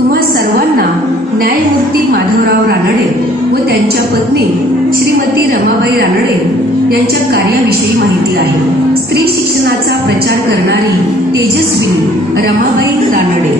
तुम्हा सर्वांना न्यायमूर्ती माधवराव रानडे व त्यांच्या पत्नी श्रीमती रमाबाई रानडे यांच्या कार्याविषयी माहिती आहे. स्त्री शिक्षणाचा प्रचार करणारी तेजस्विनी रमाबाई रानडे.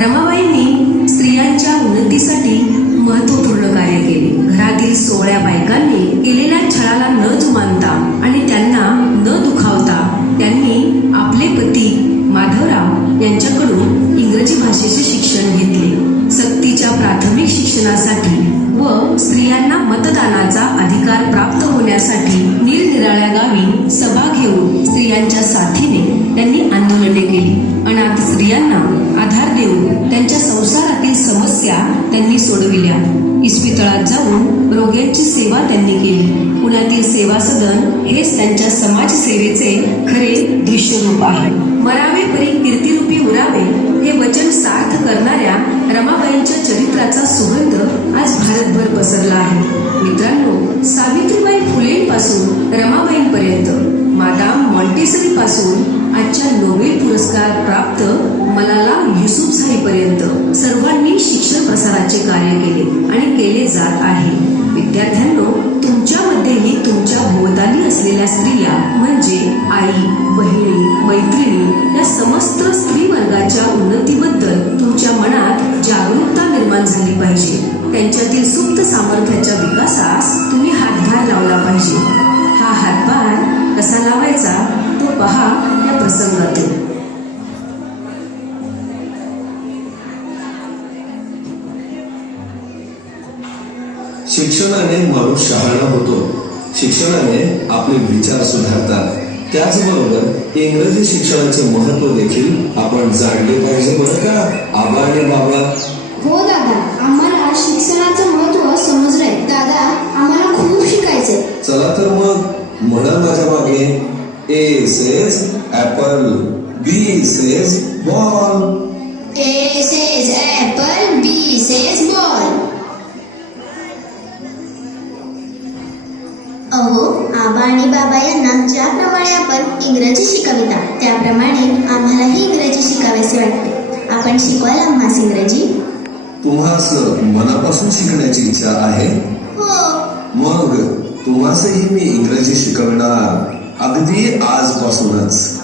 रमाबाईंनी स्त्रियांच्या उन्नतीसाठी महत्त्वपूर्ण कार्य केले. घरातील 16 बायकांनी केलेल्या छळाला न जुमानता आणि त्यांना न दुखावता त्यांनी आपले पती माधवराव यांच्याकडून इंग्रजी भाषेचे शिक्षण घेतले. सक्तीच्या प्राथमिक शिक्षणासाठी व स्त्रियांना मतदानाचा अधिकार प्राप्त होण्यासाठी निरनिराळ्या गावी सभा घेऊन स्त्रियांच्या साथीने त्यांनी आंदोलने केली. अनाथ स्त्रियांना आधार देऊन त्यांच्या संसारातील समस्या त्यांनी सोडविल्या. इस्पितळात जाऊन रोग्यांची सेवा त्यांनी केली. पुण्यातील सेवा सदन हेच त्यांच्या समाजसेवेचे खरे दृश्यरूप आहे. मरावे परी कीर्तिरूपी उरावे हे वचन सार्थ करणाऱ्या रमाबाईंच्या चरित्राचा सुगंध आज भारतभर पसरला आहे. मित्रांनो, सावित्रीबाई फुलेंपासून रमाबाईंपर्यंत, मादाम मॉन्टेसरी पासून आजच्या नोबेल पुरस्कार प्राप्त मलाला युसुफझाईपर्यंत सर्वांनी शिक्षण प्रसाराचे कार्य केले आणि केले जात आहे. विद्यार्थ्यांनो, तुमच्यामध्येही तुमच्या भोवताली असलेल्या स्त्रिया म्हणजे आई, बहिणी, मैत्रिणी या समस्त स्त्री वर्गाच्या उन्नतीबद्दल तुमच्या मनात जागरूकता निर्माण झाली पाहिजे. त्यांच्यातील सुप्त सामर्थ्याच्या विकासास तुम्ही हातभार लावला पाहिजे. हा हातभार कसा लावायचा तो पहा या प्रसंगातून. शिक्षणाने माणूस शहाणा होतो. शिक्षणाने आपले विचार सुधारतात. त्याचबरोबर इंग्रजी शिक्षणाचे महत्त्व देखील आपण जाणले पाहिजे बरं का आबा आणि बाबा. हो दादा, आम्हाला शिक्षणाचं महत्त्व समजलंय. दादा, आम्हाला खूप शिकायचंय. चला तर मग म्हणा माझ्या मागे. A says apple, B says ball. A says apple, B says ball. अहो, आबा आणि बाबा यांना ज्याप्रमाणे आपण इंग्रजी शिकविता त्याप्रमाणे आम्हालाही इंग्रजी शिकावेसे वाटते. आपण शिकवाल आम्हास इंग्रजी? तुम्हास मनापासून शिकण्याची इच्छा आहे? हो. मग तुम्हासही मी इंग्रजी शिकवणार, अगदी आजपासूनच.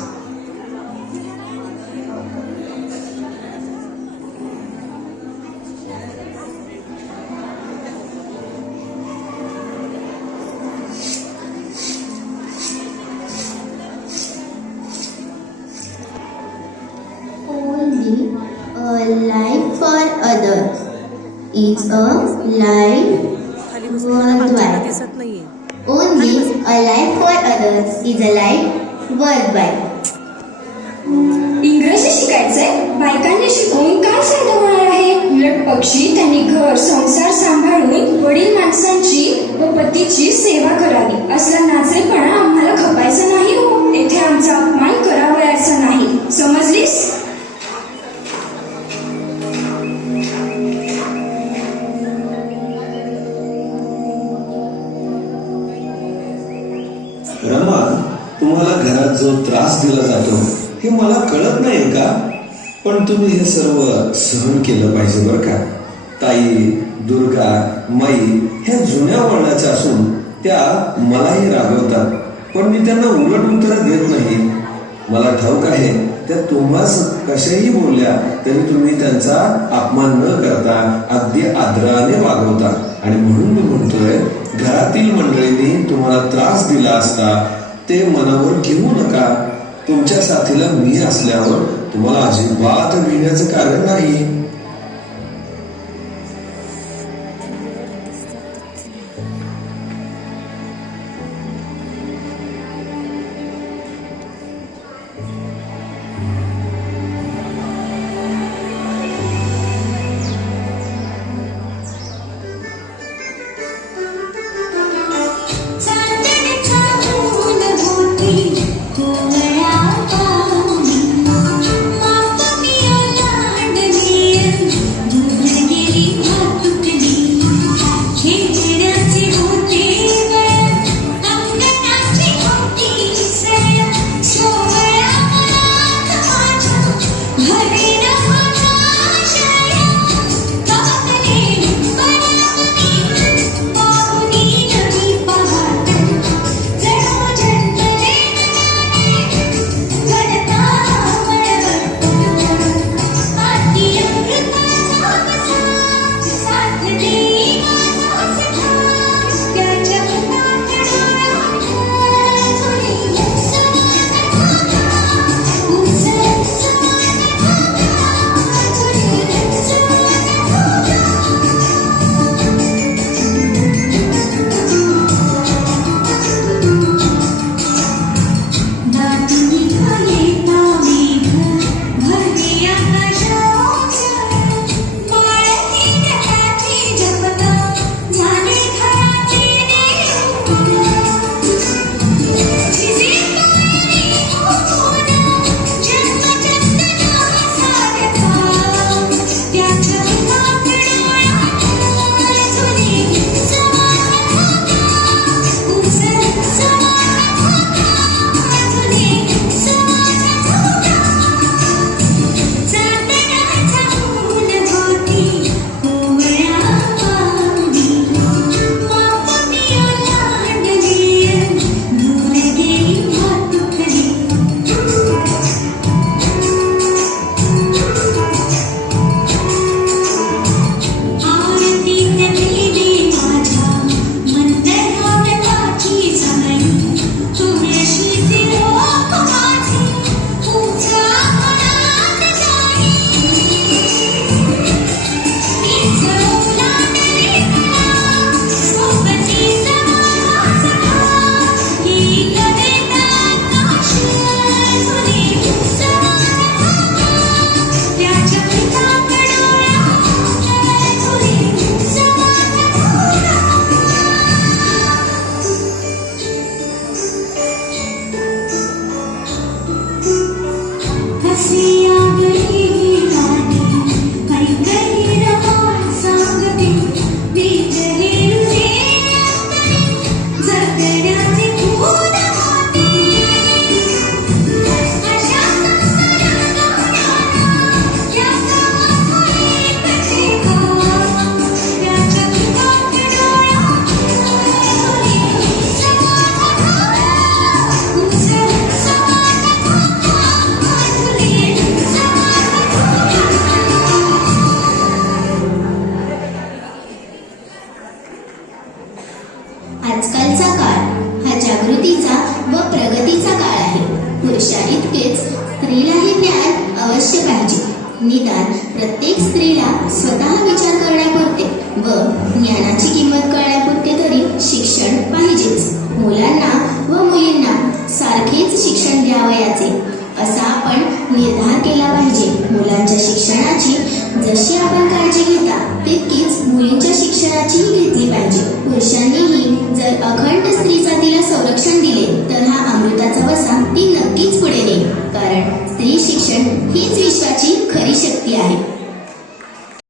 Only a life for others is a life worthwhile. Only a life for others is a life worthwhile. इंग्रजी शिकायचंय? बायकांनी शिकवून काय फायदा होणार आहे? उलट पक्षी त्यांनी घर संसार सांभाळून वडील माणसांची व पतीची सेवा करावी. असला नाचेपणा आम्हाला खपायचा नाही हो. येथे आमचा अपमान करावयाचा नाही, समजलीस? रमा, तुम्हाला घरात जो त्रास दिला जातो हे मला कळत नाही का? पण तुम्ही हे सर्व सहन केलं पाहिजे बरं का. ताई, दुर्गा, माई ह्या जुन्या वळणाच्या असून त्या मलाही रागवतात, पण मी त्यांना उलट उत्तर देत नाही. मला ठाऊक आहे त्या तुम्हास कशाही बोलल्या तरी तुम्ही त्यांचा अपमान न करता अगदी आदराने वागवता. आणि म्हणून मी म्हणतोय, घरातील मंडळींनी तुम्हाला त्रास दिला असता ते मनावर घेऊ नका. तुमच्या साथीला मी असल्यावर तुम्हाला अजिबात भिण्याचं कारण नाही. आजकालचा काळ हा जागृतीचा व प्रगतीचा काळ आहे. पुरुषाइतकेच स्त्रीलाही ज्ञान अवश्य पाहिजे. निदान प्रत्येक स्त्रीला स्वतः विचार करण्यापुरते व ज्ञानाची किंमत कळण्यापुरते तरी शिक्षण पाहिजेच. मुलांना व मुलींना सारखेच शिक्षण द्यावयाचे असा आपण निर्धार केला पाहिजे. मुलांच्या शिक्षणाची जशी आपण